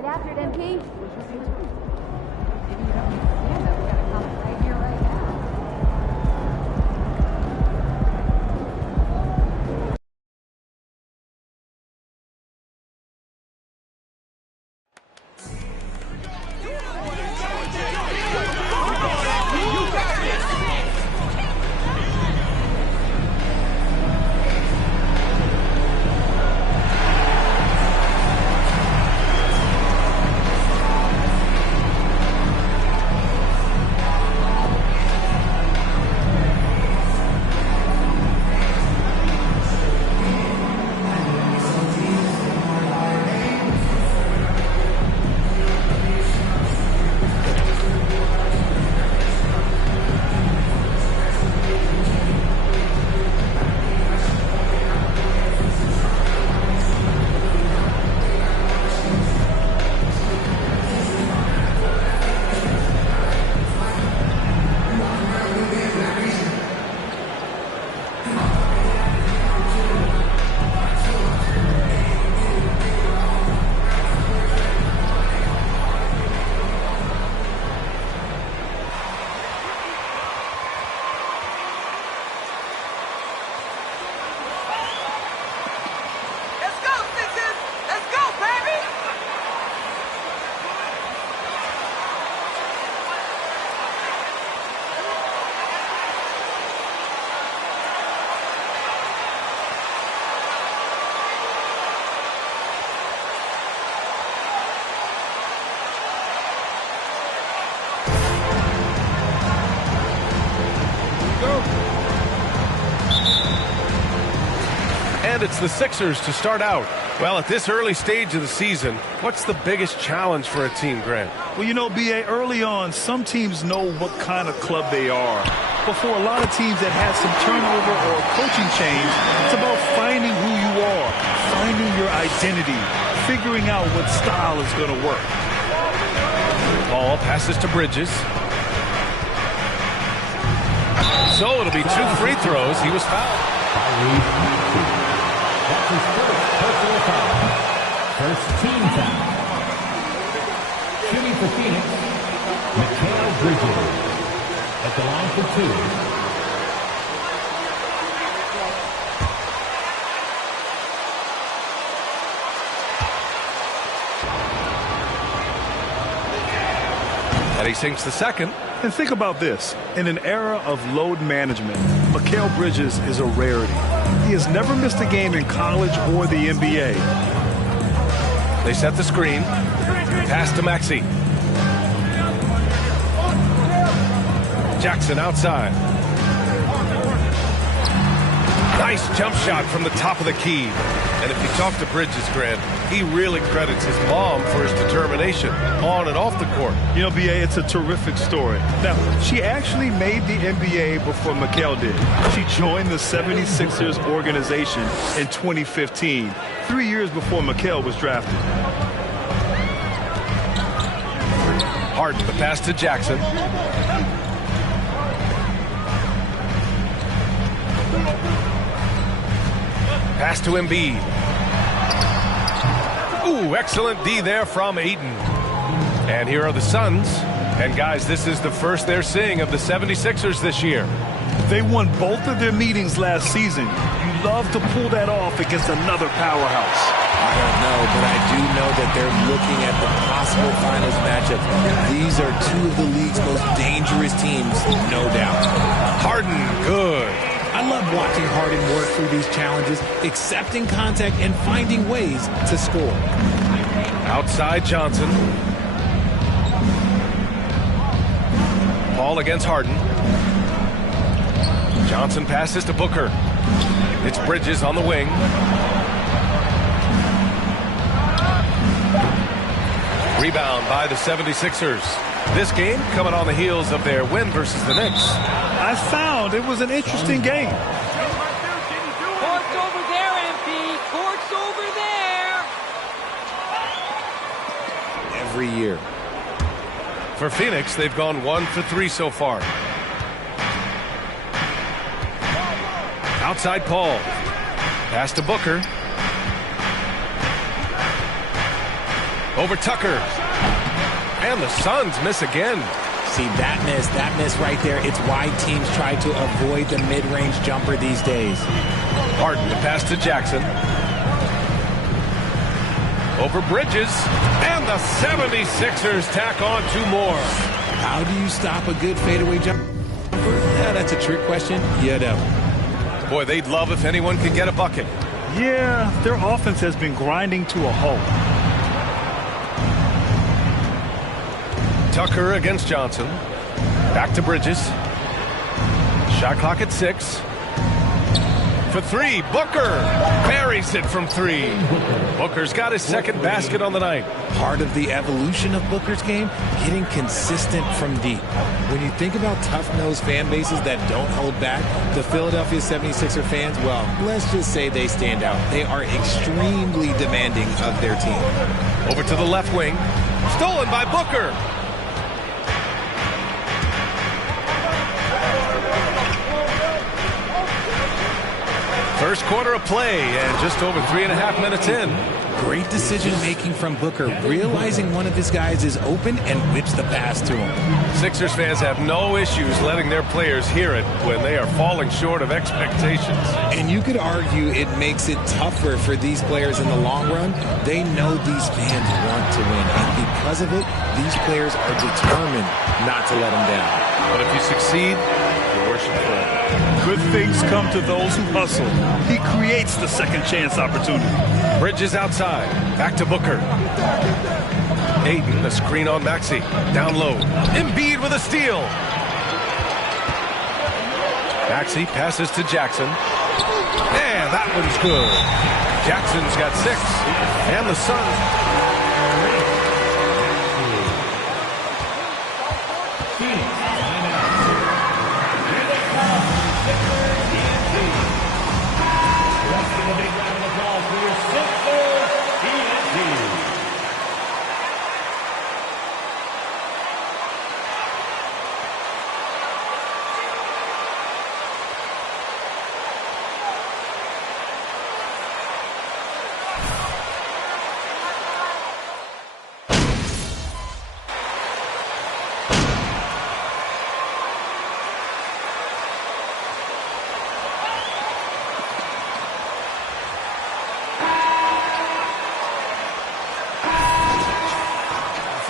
Get after it, MP. Maybe you don't understand that we got a comment right here, right now. And it's the Sixers to start out. Well, at this early stage of the season, what's the biggest challenge for a team, Grant? Well, you know, B.A., early on, some teams know what kind of club they are. But for a lot of teams that have some turnover or coaching change, it's about finding who you are, finding your identity, figuring out what style is going to work. Ball passes to Bridges. So it'll be 2 free throws. He was fouled. That's his first personal foul. First team foul. Shooting for Phoenix, Mikal Bridges. At the line for 2. And he sinks the second. And think about this. In an era of load management, Mikal Bridges is a rarity. He has never missed a game in college or the NBA. They set the screen. Pass to Maxey. Jackson outside. Nice jump shot from the top of the key. And if you talk to Bridges, Grant, he really credits his mom for his determination on and off the court. You know, B.A., it's a terrific story. Now, she actually made the NBA before Mikal did. She joined the 76ers organization in 2015, 3 years before Mikal was drafted. Harden, the pass to Jackson. Pass to Embiid. Ooh, excellent D there from Ayton. And here are the Suns. And guys, this is the first they're seeing of the 76ers this year. They won both of their meetings last season. You love to pull that off against another powerhouse. I don't know, but I do know that they're looking at the possible finals matchup. These are 2 of the league's most dangerous teams, no doubt. Harden, good. I love watching Harden work through these challenges, accepting contact and finding ways to score. Outside Johnson. Ball against Harden. Johnson passes to Booker. It's Bridges on the wing. Rebound by the 76ers. This game coming on the heels of their win versus the Knicks. I found it was an interesting game. Court's over there, MP. Court's over there. Every year. For Phoenix, they've gone 1 for 3 so far. Outside Paul. Pass to Booker. Over Tucker. And the Suns miss again. See, that miss right there, it's why teams try to avoid the mid-range jumper these days. Harden to pass to Jackson. Over Bridges. And the 76ers tack on 2 more. How do you stop a good fadeaway jumper? Yeah, that's a trick question. You know. Boy, they'd love if anyone could get a bucket. Yeah, their offense has been grinding to a halt. Tucker against Johnson. Back to Bridges. Shot clock at 6. For 3, Booker buries it from 3. Booker's got his second basket on the night. Part of the evolution of Booker's game, getting consistent from deep. When you think about tough-nosed fan bases that don't hold back, the Philadelphia 76er fans, well, let's just say they stand out. They are extremely demanding of their team. Over to the left wing. Stolen by Booker. First quarter of play, and just over 3.5 minutes in. Great decision-making from Booker, realizing one of his guys is open and whips the pass to him. Sixers fans have no issues letting their players hear it when they are falling short of expectations. And you could argue it makes it tougher for these players in the long run. They know these fans want to win, and because of it, these players are determined not to let them down. But if you succeed, you worship forever. Good things come to those who hustle. He creates the second chance opportunity. Bridges outside. Back to Booker. Ayton, the screen on Maxey. Down low. Embiid with a steal. Maxey passes to Jackson. And that one's good. Jackson's got 6. And the Suns.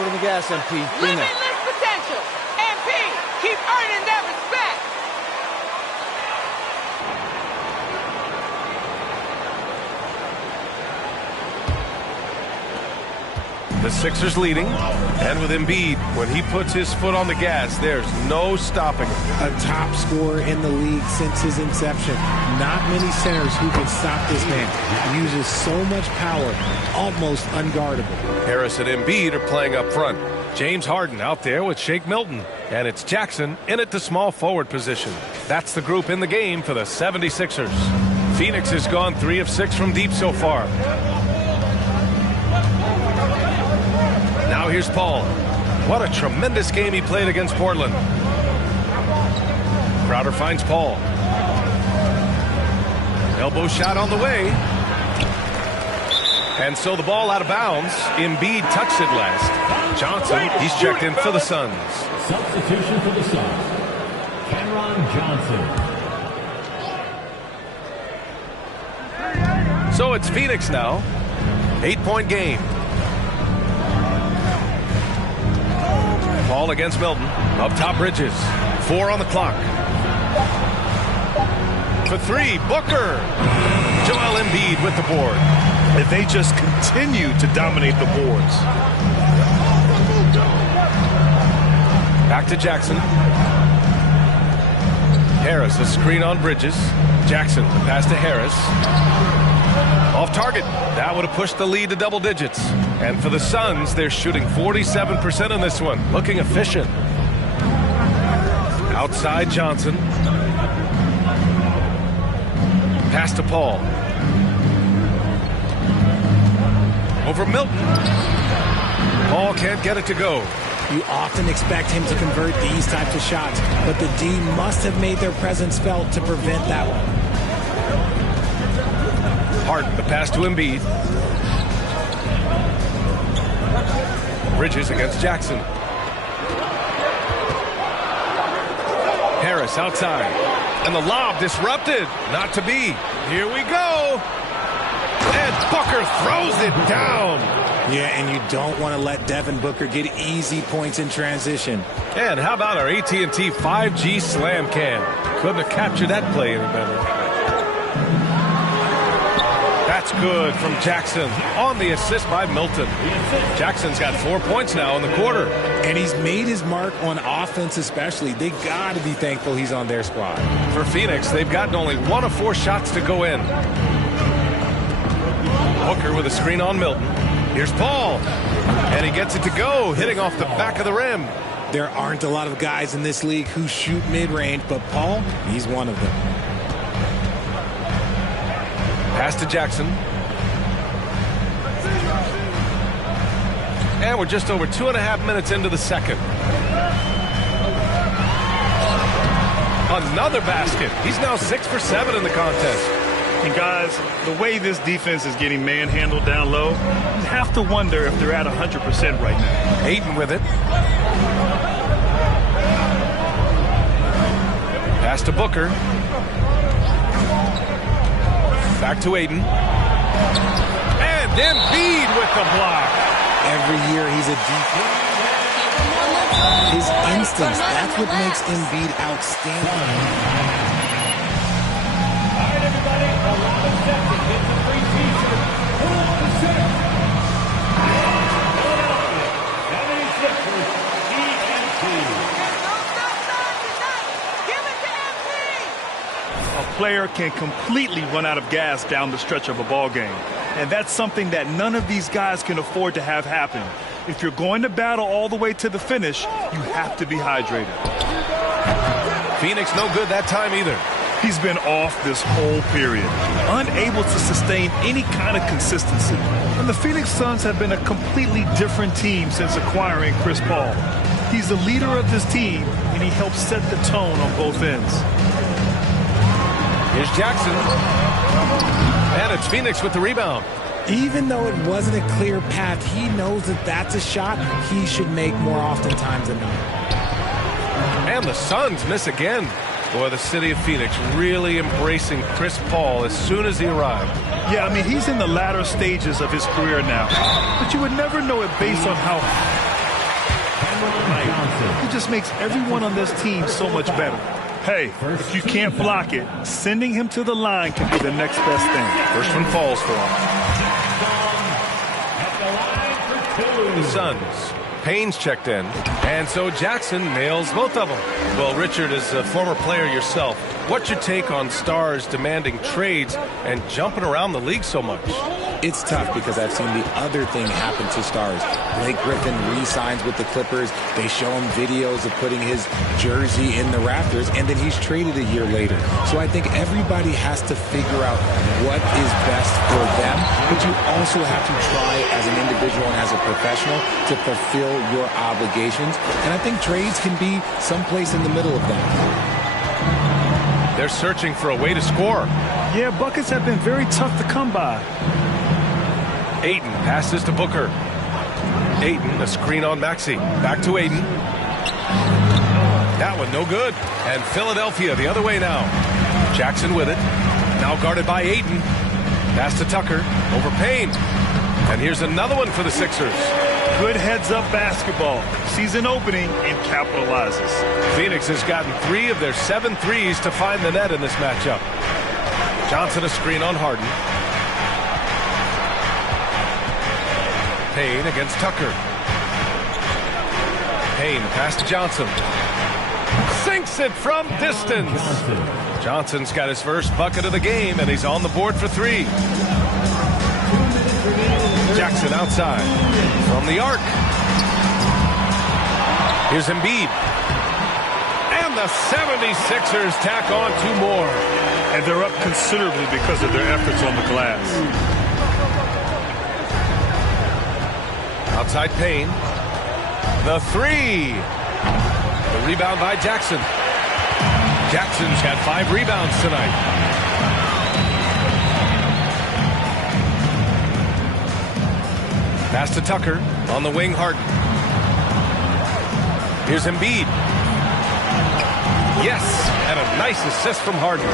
Foot on the gas, MP. Limitless potential. MP, keep earning that respect. The Sixers leading, and with Embiid, when he puts his foot on the gas, there's no stopping him. A top scorer in the league since his inception. Not many centers who can stop this man. He uses so much power, almost unguardable. Harris and Embiid are playing up front. James Harden out there with Shake Milton, and it's Jackson in at the small forward position. That's the group in the game for the 76ers. Phoenix has gone 3 of 6 from deep so far. Now here's Paul. What a tremendous game he played against Portland. Crowder finds Paul. Elbow shot on the way. And so the ball out of bounds. Embiid touched it last. Johnson, he's checked in for the Suns. Substitution for the Suns. Cameron Johnson. So it's Phoenix now. 8-point game. Paul against Milton. Up top Bridges. 4 on the clock. For 3, Booker. Joel Embiid with the board. And they just continue to dominate the boards. Back to Jackson. Harris, a screen on Bridges. Jackson, the pass to Harris. Off target. That would have pushed the lead to double digits. And for the Suns, they're shooting 47% in this one. Looking efficient. Outside Johnson. Pass to Paul. Over Milton. Paul can't get it to go. You often expect him to convert these types of shots, but the D must have made their presence felt to prevent that one. Harden, the pass to Embiid. Bridges against Jackson. Harris outside. And the lob disrupted. Not to be. Here we go. And Booker throws it down. Yeah, and you don't want to let Devin Booker get easy points in transition. And how about our AT&T 5G slam cam? Couldn't have captured that play any better. That's good from Jackson on the assist by Milton. Jackson's got 4 points now in the quarter. And he's made his mark on offense especially. They got to be thankful he's on their squad. For Phoenix, they've gotten only 1 of 4 shots to go in. Booker with a screen on Milton. Here's Paul. And he gets it to go, hitting off the back of the rim. There aren't a lot of guys in this league who shoot mid-range, but Paul, he's one of them. Pass to Jackson. And we're just over 2.5 minutes into the second. Another basket. He's now 6 for 7 in the contest. And guys, the way this defense is getting manhandled down low, you have to wonder if they're at 100% right now. Ayton with it. Pass to Booker. Back to Ayton. And Embiid with the block. Every year he's a defense. His instincts, that's what makes Embiid outstanding. All right, everybody, 11 seconds. It's a three-piece. Pull up the center. Philadelphia 76ers, TNT. Give it to MP. A player can completely run out of gas down the stretch of a ball game. And that's something that none of these guys can afford to have happen. If you're going to battle all the way to the finish, you have to be hydrated. Phoenix no good that time either. He's been off this whole period, unable to sustain any kind of consistency. And the Phoenix Suns have been a completely different team since acquiring Chris Paul. He's the leader of this team, and he helps set the tone on both ends. Here's Jackson. And it's Phoenix with the rebound. Even though it wasn't a clear path, he knows that that's a shot he should make more oftentimes than not. And the Suns miss again. Boy, the city of Phoenix really embracing Chris Paul as soon as he arrived. Yeah, I mean, he's in the latter stages of his career now. But you would never know it based on how he just makes everyone on this team so much better. Hey, if you can't block it, sending him to the line can be the next best thing. First one falls for him. The Suns. Payne's checked in, and so Jackson nails both of them. Well, Richard, as a former player yourself, what's your take on stars demanding trades and jumping around the league so much? It's tough because I've seen the other thing happen to stars. Blake Griffin re-signs with the Clippers. They show him videos of putting his jersey in the rafters, and then he's traded a year later. So I think everybody has to figure out what is best for them, but you also have to try as an individual and as a professional to fulfill your obligations. And I think trades can be someplace in the middle of that. They're searching for a way to score. Yeah, buckets have been very tough to come by. Ayton passes to Booker. Ayton, a screen on Maxey. Back to Ayton. That one no good. And Philadelphia the other way now. Jackson with it. Now guarded by Ayton. Pass to Tucker. Over Payne. And here's another one for the Sixers. Good heads-up basketball. Sees an opening and capitalizes. Phoenix has gotten 3 of their 7 threes to find the net in this matchup. Johnson a screen on Harden. Payne against Tucker. Payne pass to Johnson. Sinks it from distance. Johnson's got his first bucket of the game, and he's on the board for 3. Jackson outside from the arc. Here's Embiid. And the 76ers tack on 2 more. And they're up considerably because of their efforts on the glass. Outside Payne. The 3. The rebound by Jackson. Jackson's got 5 rebounds tonight. Pass to Tucker. On the wing, Harden. Here's Embiid. Yes, and a nice assist from Harden.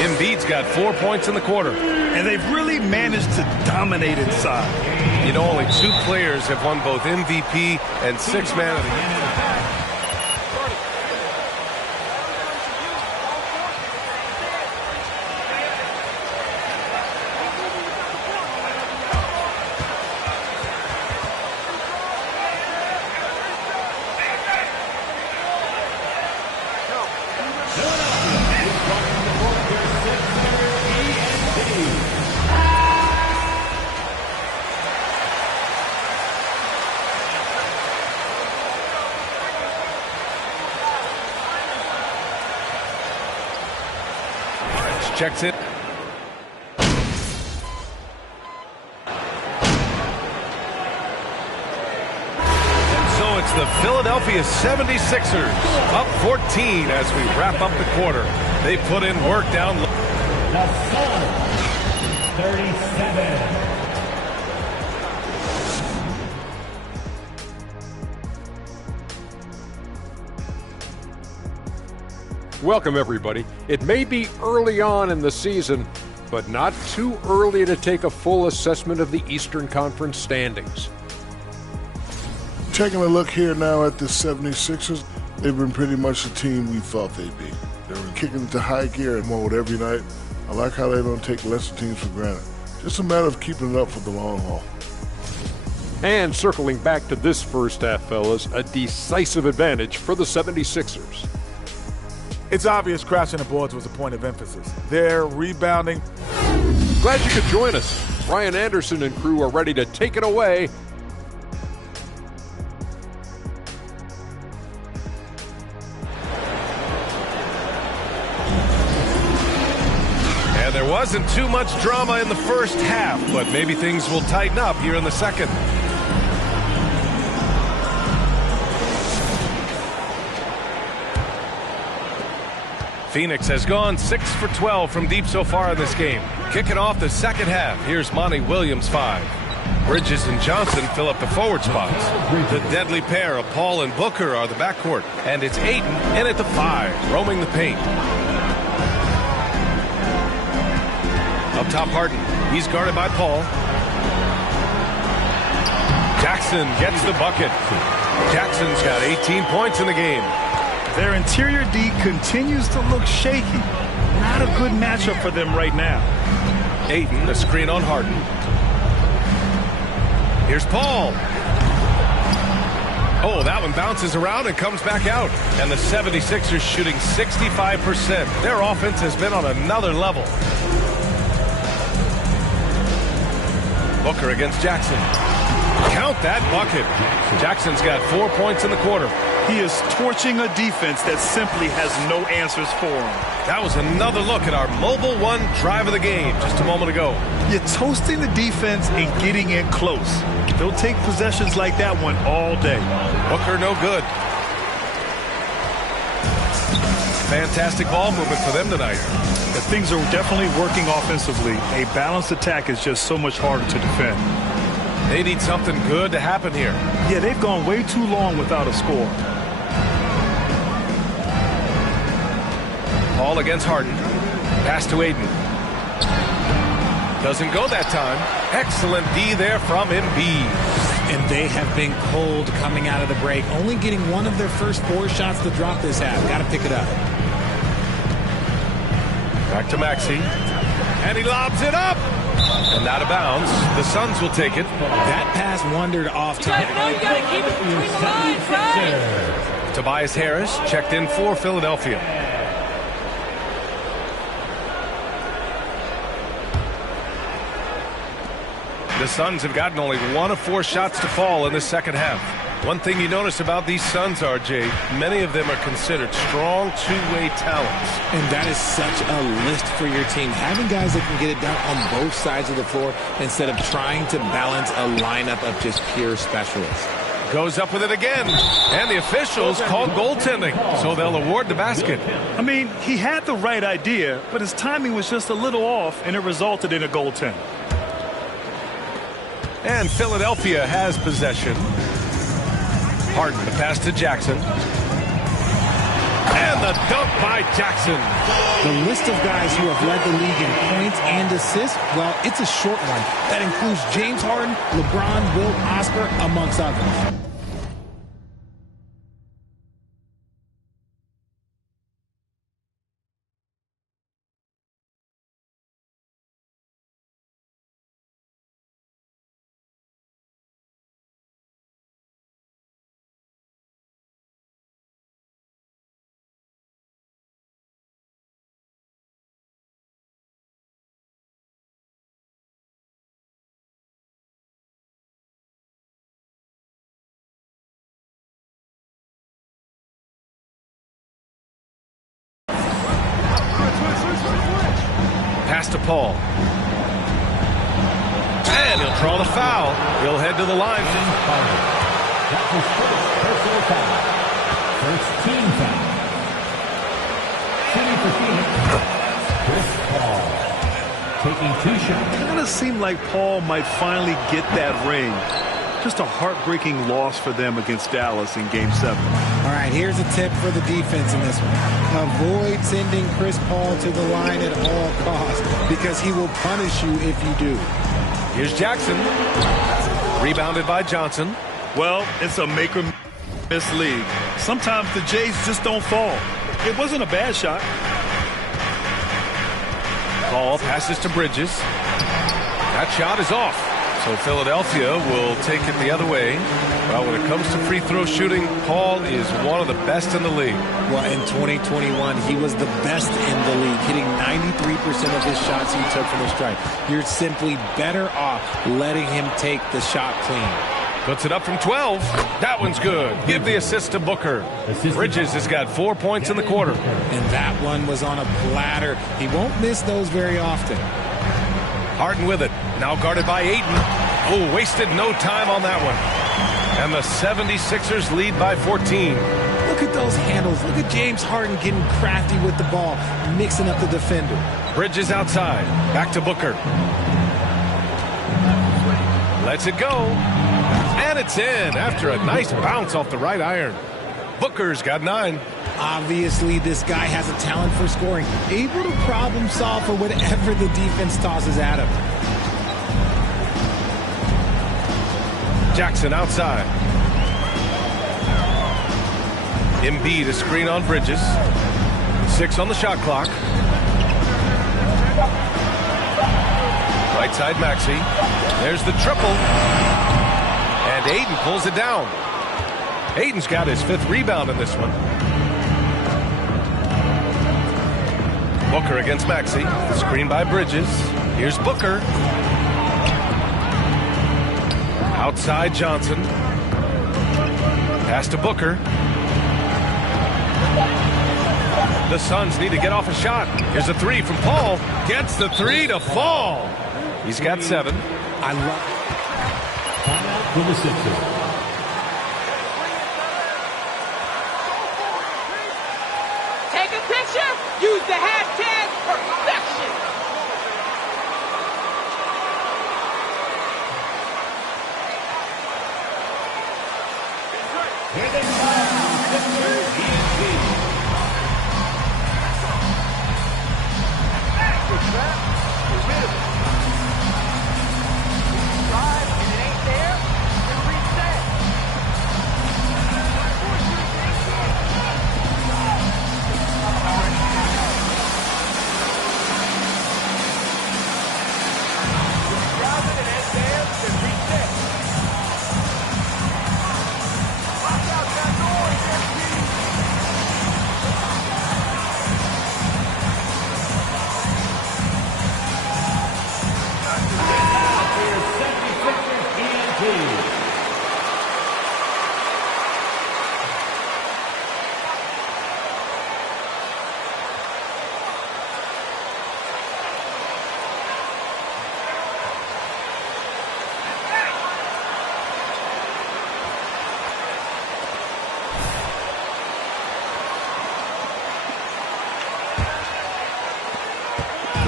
Embiid's got 4 points in the quarter. And they've really managed to dominate inside. You know, only 2 players have won both MVP and 6th Man of the Year. Checks it. And so it's the Philadelphia 76ers up 14 as we wrap up the quarter. They put in work down low. The Suns, 37. Welcome, everybody. It may be early on in the season, but not too early to take a full assessment of the Eastern Conference standings. Taking a look here now at the 76ers, they've been pretty much the team we thought they'd be. They've been kicking into high gear and mode every night. I like how they don't take lesser teams for granted. Just a matter of keeping it up for the long haul. And circling back to this first half, fellas, a decisive advantage for the 76ers. It's obvious crashing the boards was a point of emphasis. They're rebounding. Glad you could join us. Ryan Anderson and crew are ready to take it away. And there wasn't too much drama in the first half, but maybe things will tighten up here in the second. Phoenix has gone 6 for 12 from deep so far in this game. Kicking off the second half, here's Monty Williams 5. Bridges and Johnson fill up the forward spots. The deadly pair of Paul and Booker are the backcourt. And it's Ayton in at the 5, roaming the paint. Up top, Harden. He's guarded by Paul. Jackson gets the bucket. Jackson's got 18 points in the game. Their interior D continues to look shaky. Not a good matchup for them right now. Ayton, a screen on Harden. Here's Paul. Oh, that one bounces around and comes back out. And the 76ers shooting 65%. Their offense has been on another level. Booker against Jackson. Count that bucket. Jackson's got 4 points in the quarter. He is torching a defense that simply has no answers for him. That was another look at our mobile one drive of the game just a moment ago. You're toasting the defense and getting in close. They'll take possessions like that one all day. Booker no good. Fantastic ball movement for them tonight. But things are definitely working offensively. A balanced attack is just so much harder to defend. They need something good to happen here. Yeah, they've gone way too long without a score. Paul against Harden. Pass to Ayton. Doesn't go that time. Excellent D there from Embiid. And they have been cold coming out of the break. Only getting one of their first 4 shots to drop this half. Got to pick it up. Back to Maxey. And he lobs it up. And out of bounds. The Suns will take it. That pass wandered off target. You gotta keep it between the lines, right? Tobias Harris checked in for Philadelphia. The Suns have gotten only 1 of 4 shots to fall in the second half. One thing you notice about these Suns, RJ, many of them are considered strong two-way talents. And that is such a list for your team. Having guys that can get it done on both sides of the floor instead of trying to balance a lineup of just pure specialists. Goes up with it again. And the officials call goaltending, so they'll award the basket. I mean, he had the right idea, but his timing was just a little off, and it resulted in a goaltend. And Philadelphia has possession. Harden, the pass to Jackson. And the dunk by Jackson. The list of guys who have led the league in points and assists, well, it's a short one. That includes James Harden, LeBron, Wilt, Oscar, amongst others. Pass to Paul. And he'll draw the foul. He'll head to the line. That was first personal foul. First team foul. Shooting for Phoenix, Chris Paul. Taking 2 shots. It kind of seemed like Paul might finally get that ring. Just a heartbreaking loss for them against Dallas in Game 7. All right, here's a tip for the defense in this one. Avoid sending Chris Paul to the line at all costs because he will punish you if you do. Here's Jackson. Rebounded by Johnson. Well, it's a make-or-miss league. Sometimes the Jays just don't fall. It wasn't a bad shot. Paul passes to Bridges. That shot is off. So Philadelphia will take it the other way. Well, when it comes to free throw shooting, Paul is one of the best in the league. Well, in 2021, he was the best in the league, hitting 93% of his shots he took from the stripe. You're simply better off letting him take the shot clean. Puts it up from 12. That one's good. Give the assist to Booker. Bridges has got 4 points in the quarter. And that one was on a platter. He won't miss those very often. Harden with it. Now guarded by Ayton. Oh, wasted no time on that one. And the 76ers lead by 14. Look at those handles. Look at James Harden getting crafty with the ball, mixing up the defender. Bridges outside. Back to Booker. Lets it go. And it's in after a nice bounce off the right iron. Booker's got 9. Obviously, this guy has a talent for scoring, able to problem solve for whatever the defense tosses at him. Jackson outside. Embiid a screen on Bridges. 6 on the shot clock. Right side Maxey. There's the triple. And Ayton pulls it down. Ayton's got his 5th rebound in this one. Booker against Maxey. Screen by Bridges. Here's Booker. Outside Johnson. Pass to Booker. The Suns need to get off a shot. Here's a 3 from Paul. Gets the 3 to fall. He's got 7. I love Timeout for the Sixers. Take a picture. Use the hashtag perfection. Here they come, Sixers ENT.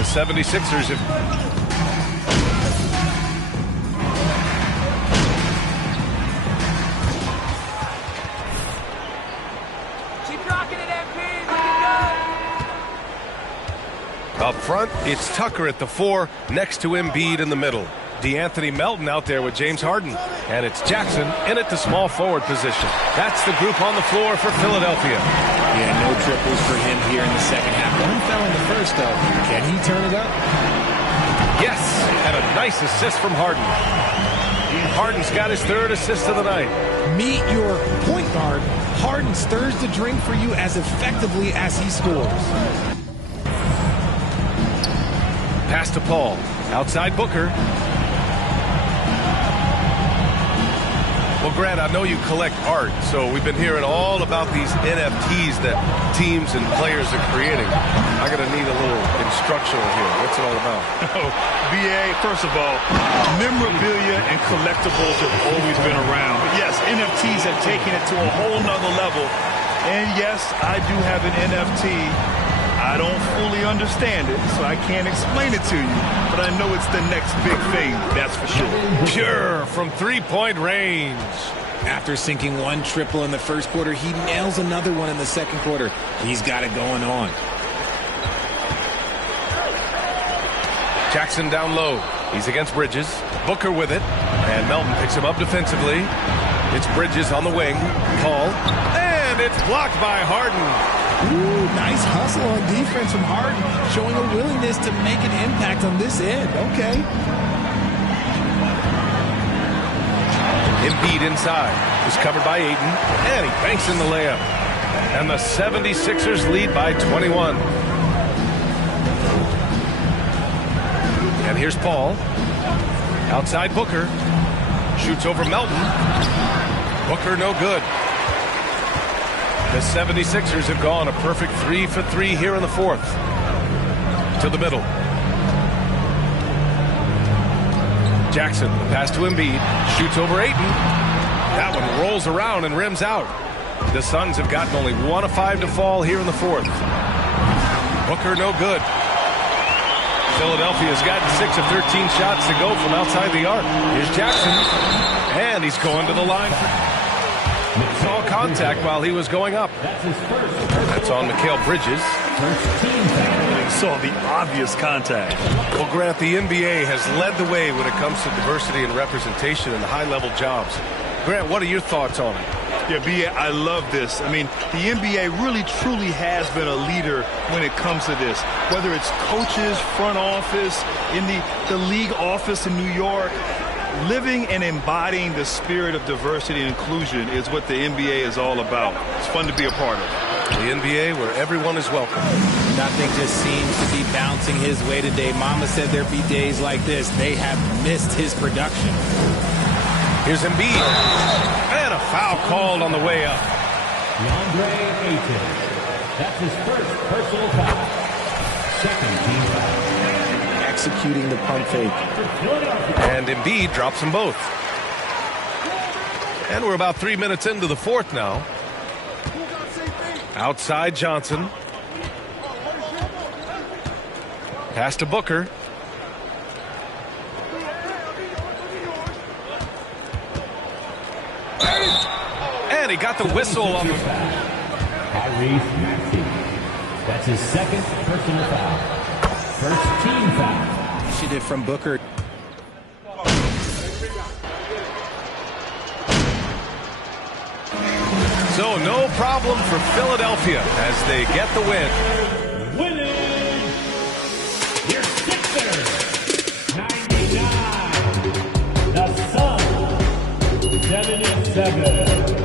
The 76ers have... Keep rocking it, MP. Up front, it's Tucker at the 4, next to Embiid in the middle. DeAnthony Melton out there with James Harden. And it's Jackson in at the small forward position. That's the group on the floor for Philadelphia. Yeah, no triples for him here in the second half. One fell in the first, though. Can he turn it up? Yes, and a nice assist from Harden. Harden's got his 3rd assist of the night. Meet your point guard. Harden stirs the drink for you as effectively as he scores. Pass to Paul. Outside Booker. Well, Grant, I know you collect art, so we've been hearing all about these NFTs that teams and players are creating. I'm going to need a little instructional here. What's it all about? BA, first of all, memorabilia and collectibles have always been around. But yes, NFTs have taken it to a whole nother level. And yes, I do have an NFT. I don't fully understand it, so I can't explain it to you. But I know it's the next big thing, that's for sure. Pure from three-point range. After sinking one triple in the first quarter, he nails another one in the second quarter. He's got it going on. Jackson down low. He's against Bridges. Booker with it. And Melton picks him up defensively. It's Bridges on the wing. Paul. And it's blocked by Harden. Ooh, nice hustle on defense from Harden, showing a willingness to make an impact on this end. Okay. Embiid inside. Is covered by Ayton. And he banks in the layup. And the 76ers lead by 21. And here's Paul. Outside Booker. Shoots over Melton. Booker no good. The 76ers have gone a perfect 3 for 3 here in the fourth. To the middle. Jackson, pass to Embiid. Shoots over Ayton. That one rolls around and rims out. The Suns have gotten only 1 of 5 to fall here in the fourth. Booker no good. Philadelphia's gotten 6 of 13 shots to go from outside the arc. Here's Jackson. And he's going to the line. Saw contact while he was going up. That's on Mikal Bridges. Saw the obvious contact. Well, Grant, the NBA has led the way when it comes to diversity and representation in high-level jobs. Grant, what are your thoughts on it? Yeah, B.A., I love this. I mean, the NBA really, truly has been a leader when it comes to this. Whether it's coaches, front office, in the league office in New York, living and embodying the spirit of diversity and inclusion is what the NBA is all about. It's fun to be a part of. The NBA where everyone is welcome. Nothing just seems to be bouncing his way today. Mama said there'd be days like this. They have missed his production. Here's Embiid. And a foul called on the way up. DeAndre Ayton. That's his first personal foul. Second team foul. Executing the pump fake. And Embiid drops them both. And we're about 3 minutes into the fourth now. Outside Johnson. Pass to Booker. And he got the whistle on the... That's his second personal foul. First team foul. Initiative from Booker. So no problem for Philadelphia as they get the win. Winning your Sixers, 99. The Suns, 77.